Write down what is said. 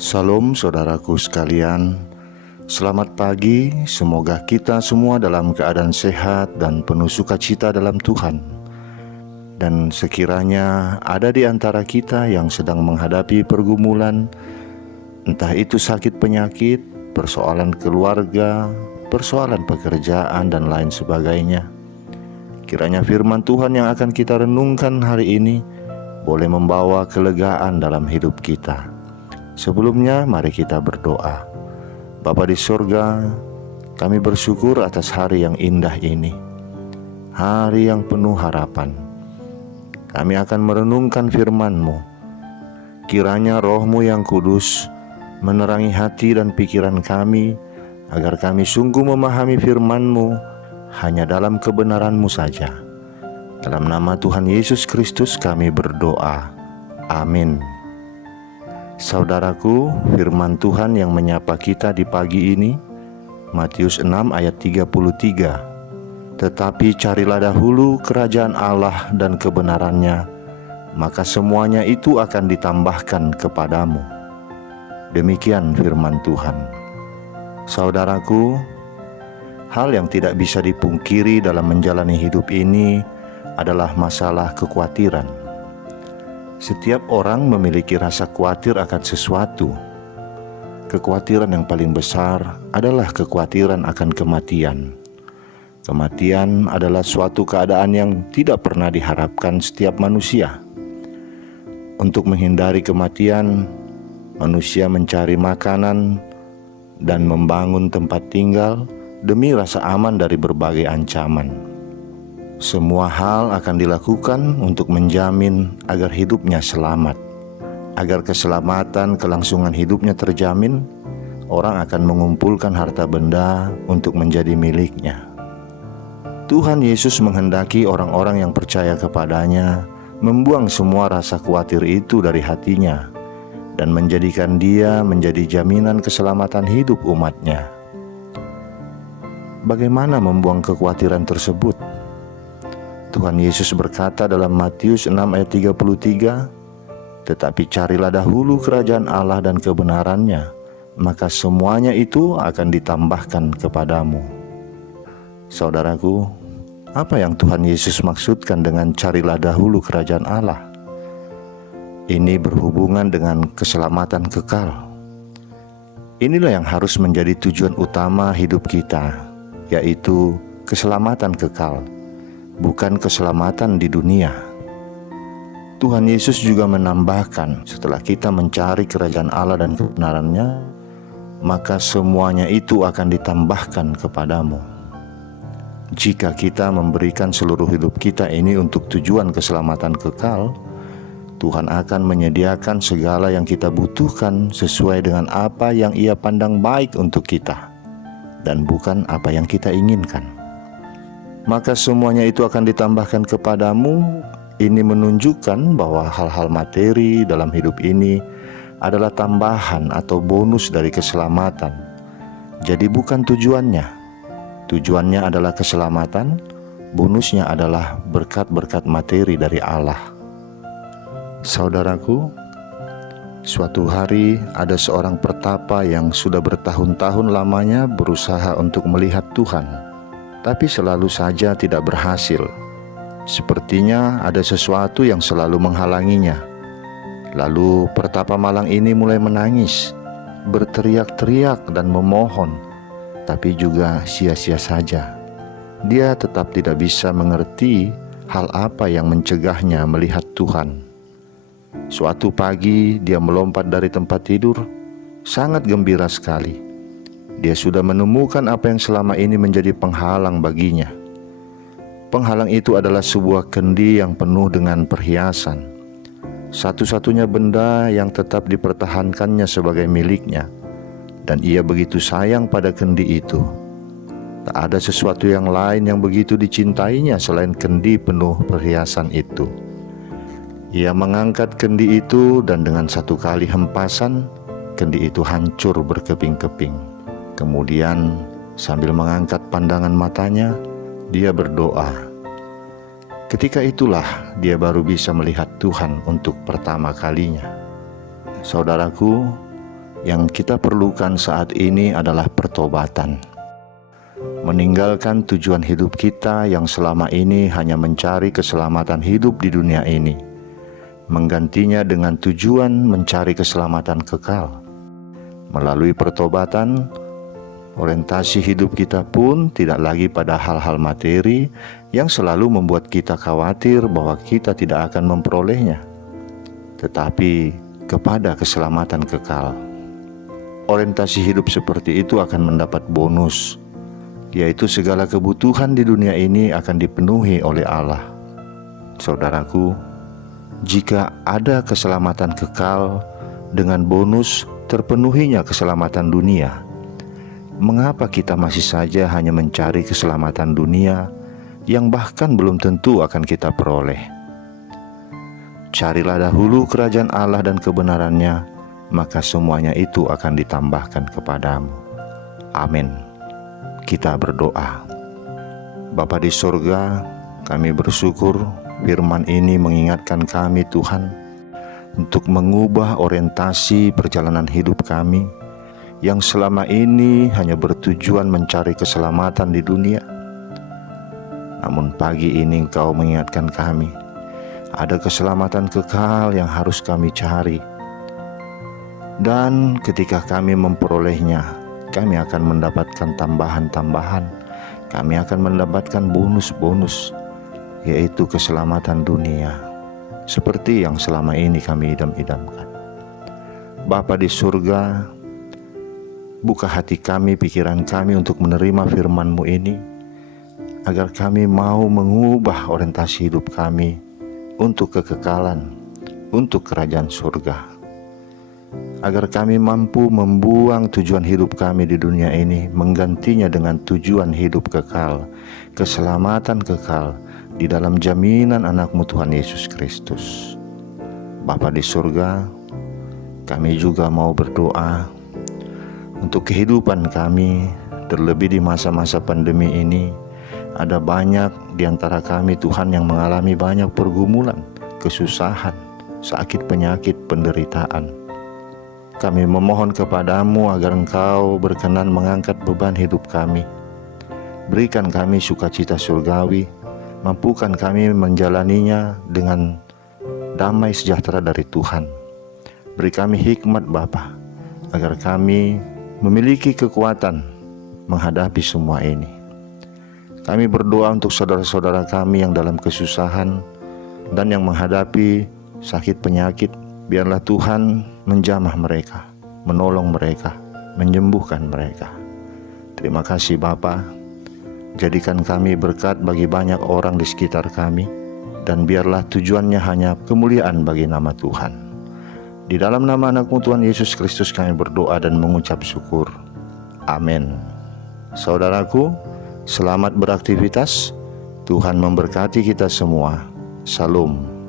Salam saudaraku sekalian, selamat pagi. Semoga kita semua dalam keadaan sehat dan penuh sukacita dalam Tuhan. Dan sekiranya ada di antara kita yang sedang menghadapi pergumulan, entah itu sakit penyakit, persoalan keluarga, persoalan pekerjaan dan lain sebagainya, kiranya firman Tuhan yang akan kita renungkan hari ini boleh membawa kelegaan dalam hidup kita. Sebelumnya mari kita berdoa. Bapa di surga, kami bersyukur atas hari yang indah ini, hari yang penuh harapan. Kami akan merenungkan firman-Mu. Kiranya Roh-Mu yang kudus menerangi hati dan pikiran kami, agar kami sungguh memahami firman-Mu hanya dalam kebenaran-Mu saja. Dalam nama Tuhan Yesus Kristus kami berdoa. Amin. Saudaraku, firman Tuhan yang menyapa kita di pagi ini, Matius 6 ayat 33. Tetapi carilah dahulu kerajaan Allah dan kebenarannya, maka semuanya itu akan ditambahkan kepadamu. Demikian firman Tuhan. Saudaraku, hal yang tidak bisa dipungkiri dalam menjalani hidup ini adalah masalah kekhawatiran. Setiap orang memiliki rasa khawatir akan sesuatu. Kekhawatiran yang paling besar adalah kekhawatiran akan kematian. Kematian adalah suatu keadaan yang tidak pernah diharapkan setiap manusia. Untuk menghindari kematian, manusia mencari makanan dan membangun tempat tinggal demi rasa aman dari berbagai ancaman. Semua hal akan dilakukan untuk menjamin agar hidupnya selamat. Agar keselamatan kelangsungan hidupnya terjamin, orang akan mengumpulkan harta benda untuk menjadi miliknya. Tuhan Yesus menghendaki orang-orang yang percaya kepadanya membuang semua rasa khawatir itu dari hatinya dan menjadikan dia menjadi jaminan keselamatan hidup umatnya. Bagaimana membuang kekhawatiran tersebut? Tuhan Yesus berkata dalam Matius 6 ayat 33, tetapi carilah dahulu kerajaan Allah dan kebenarannya, maka semuanya itu akan ditambahkan kepadamu. Saudaraku, apa yang Tuhan Yesus maksudkan dengan carilah dahulu kerajaan Allah? Ini berhubungan dengan keselamatan kekal. Inilah yang harus menjadi tujuan utama hidup kita, yaitu keselamatan kekal, bukan keselamatan di dunia. Tuhan Yesus juga menambahkan, setelah kita mencari kerajaan Allah dan kebenarannya, maka semuanya itu akan ditambahkan kepadamu. Jika kita memberikan seluruh hidup kita ini untuk tujuan keselamatan kekal, Tuhan akan menyediakan segala yang kita butuhkan sesuai dengan apa yang Ia pandang baik untuk kita, dan bukan apa yang kita inginkan. Maka semuanya itu akan ditambahkan kepadamu. Ini menunjukkan bahwa hal-hal materi dalam hidup ini adalah tambahan atau bonus dari keselamatan. Jadi bukan tujuannya. Tujuannya adalah keselamatan, bonusnya adalah berkat-berkat materi dari Allah. Saudaraku, suatu hari ada seorang pertapa yang sudah bertahun-tahun lamanya berusaha untuk melihat Tuhan, tapi selalu saja tidak berhasil. Sepertinya ada sesuatu yang selalu menghalanginya. Lalu pertapa malang ini mulai menangis, berteriak-teriak dan memohon, tapi juga sia-sia saja. Dia tetap tidak bisa mengerti hal apa yang mencegahnya melihat Tuhan. Suatu pagi dia melompat dari tempat tidur, sangat gembira sekali. Dia sudah menemukan apa yang selama ini menjadi penghalang baginya. Penghalang itu adalah sebuah kendi yang penuh dengan perhiasan. Satu-satunya benda yang tetap dipertahankannya sebagai miliknya. Dan ia begitu sayang pada kendi itu. Tak ada sesuatu yang lain yang begitu dicintainya selain kendi penuh perhiasan itu. Ia mengangkat kendi itu dan dengan satu kali hempasan, kendi itu hancur berkeping-keping. Kemudian sambil mengangkat pandangan matanya, dia berdoa. Ketika itulah dia baru bisa melihat Tuhan untuk pertama kalinya. Saudaraku, Yang kita perlukan saat ini adalah pertobatan. Meninggalkan tujuan hidup kita yang selama ini hanya mencari keselamatan hidup di dunia ini, menggantinya dengan tujuan mencari keselamatan kekal. Melalui pertobatan, orientasi hidup kita pun tidak lagi pada hal-hal materi yang selalu membuat kita khawatir bahwa kita tidak akan memperolehnya, tetapi kepada keselamatan kekal. Orientasi hidup seperti itu akan mendapat bonus, yaitu segala kebutuhan di dunia ini akan dipenuhi oleh Allah. Saudaraku, jika ada keselamatan kekal dengan bonus terpenuhinya keselamatan dunia, mengapa kita masih saja hanya mencari keselamatan dunia yang bahkan belum tentu akan kita peroleh? Carilah dahulu kerajaan Allah dan kebenarannya, maka semuanya itu akan ditambahkan kepadamu. Amin. Kita berdoa. Bapa di sorga, kami bersyukur firman ini mengingatkan kami Tuhan untuk mengubah orientasi perjalanan hidup kami yang selama ini hanya bertujuan mencari keselamatan di dunia. Namun pagi ini Engkau mengingatkan kami, ada keselamatan kekal yang harus kami cari. Dan ketika kami memperolehnya, kami akan mendapatkan tambahan-tambahan. Kami akan mendapatkan bonus-bonus, yaitu keselamatan dunia, seperti yang selama ini kami idam-idamkan. Bapa di surga, buka hati kami, pikiran kami untuk menerima firman-Mu ini, agar kami mau mengubah orientasi hidup kami untuk kekekalan, untuk kerajaan surga. Agar kami mampu membuang tujuan hidup kami di dunia ini, menggantinya dengan tujuan hidup kekal, keselamatan kekal di dalam jaminan anak-Mu Tuhan Yesus Kristus. Bapa di surga, kami juga mau berdoa untuk kehidupan kami, terlebih di masa-masa pandemi ini. Ada banyak di antara kami Tuhan yang mengalami banyak pergumulan, kesusahan, sakit penyakit, penderitaan. Kami memohon kepadamu agar Engkau berkenan mengangkat beban hidup kami. Berikan kami sukacita surgawi, mampukan kami menjalaninya dengan damai sejahtera dari Tuhan. Beri kami hikmat Bapa, agar kami memiliki kekuatan menghadapi semua ini. Kami berdoa untuk saudara-saudara kami yang dalam kesusahan dan yang menghadapi sakit penyakit. Biarlah Tuhan menjamah mereka, menolong mereka, menyembuhkan mereka. Terima kasih Bapa. Jadikan kami berkat bagi banyak orang di sekitar kami, dan biarlah tujuannya hanya kemuliaan bagi nama Tuhan. Di dalam nama anak-Mu Tuhan Yesus Kristus kami berdoa dan mengucap syukur. Amin. Saudaraku, selamat beraktivitas. Tuhan memberkati kita semua. Shalom.